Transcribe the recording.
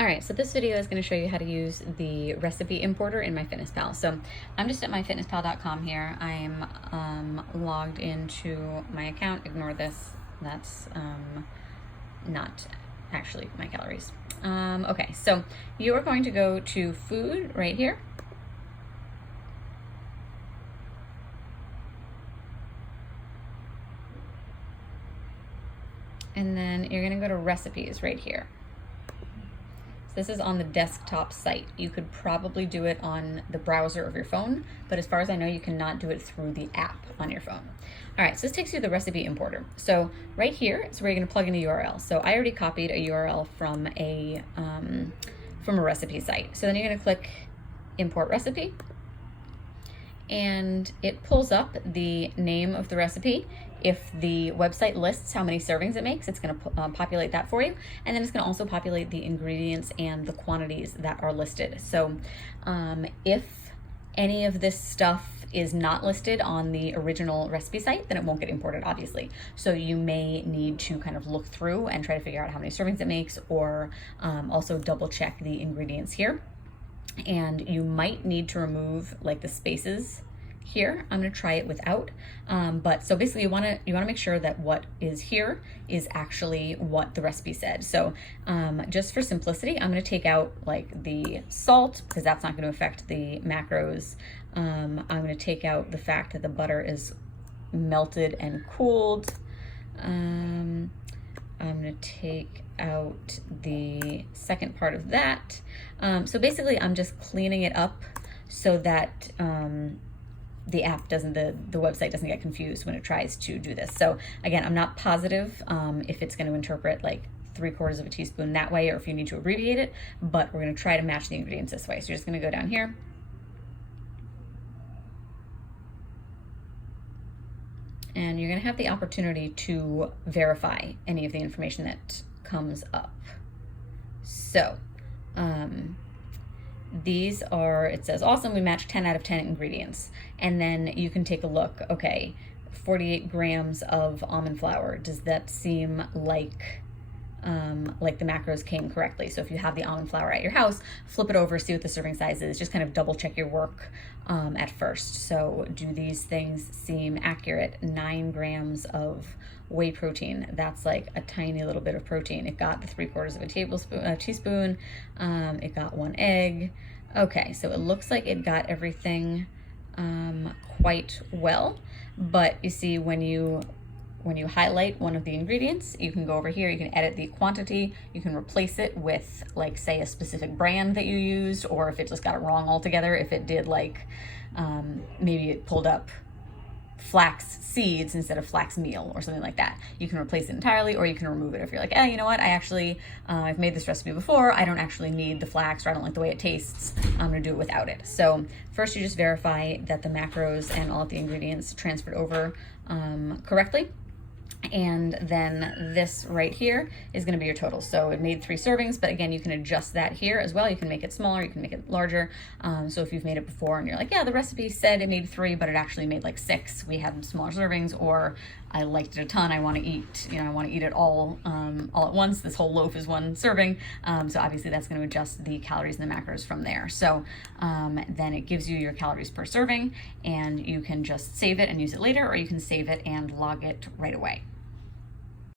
All right, so this video is going to show you how to use the recipe importer in MyFitnessPal. So I'm just at myfitnesspal.com here. I'm logged into my account. Ignore this. That's not actually my calories. Okay, so you are going to go to food right here. And then you're going to go to recipes right here. So this is on the desktop site. You could probably do it on the browser of your phone, but as far as I know, you cannot do it through the app on your phone. All right, so this takes you to the recipe importer. So right here is where you're gonna plug in the URL. So I already copied a URL from a recipe site. So then you're gonna click import recipe, and it pulls up the name of the recipe. If the website lists how many servings it makes, it's going to populate that for you. And then it's going to also populate the ingredients and the quantities that are listed. So if any of this stuff is not listed on the original recipe site, then it won't get imported, obviously. So you may need to kind of look through and try to figure out how many servings it makes, or also double check the ingredients here. And you might need to remove like the spaces here. I'm going to try it without, but so basically you want to make sure that what is here is actually what the recipe said. So just for simplicity, I'm going to take out like the salt because that's not going to affect the macros. I'm going to take out the fact that the butter is melted and cooled. I'm going to take out the second part of that. So basically I'm just cleaning it up so that the app doesn't, the website doesn't get confused when it tries to do this. So again, I'm not positive if it's going to interpret like 3/4 of a teaspoon that way, or if you need to abbreviate it, but we're going to try to match the ingredients this way. So you're just going to go down here. And you're going to have the opportunity to verify any of the information that comes up. So, these are, it says, awesome, we match 10 out of 10 ingredients. And then you can take a look, okay, 48 grams of almond flour. Does that seem like the macros came correctly? So if you have the almond flour at your house, flip it over, see what the serving size is, just kind of double check your work at first. So do these things seem accurate? 9 grams of whey protein, that's like a tiny little bit of protein. It got the 3/4 of a teaspoon. It got 1 egg. Okay, so it looks like it got everything quite well. But you see, when you highlight one of the ingredients, you can go over here, you can edit the quantity, you can replace it with like, say, a specific brand that you used, or if it just got it wrong altogether, if it did like, maybe it pulled up flax seeds instead of flax meal or something like that. You can replace it entirely, or you can remove it if you're like, you know what, I actually, I've made this recipe before, I don't actually need the flax, or I don't like the way it tastes, I'm gonna do it without it. So first you just verify that the macros and all of the ingredients transferred over correctly. And then this right here is going to be your total. So it made 3 servings, but again, you can adjust that here as well. You can make it smaller, you can make it larger. So if you've made it before and you're like, yeah, the recipe said it made 3, but it actually made like 6. We had smaller servings, or I liked it a ton. I want to eat, I want to eat it all at once. This whole loaf is 1 serving. So obviously that's going to adjust the calories and the macros from there. So then it gives you your calories per serving, and you can just save it and use it later, or you can save it and log it right away.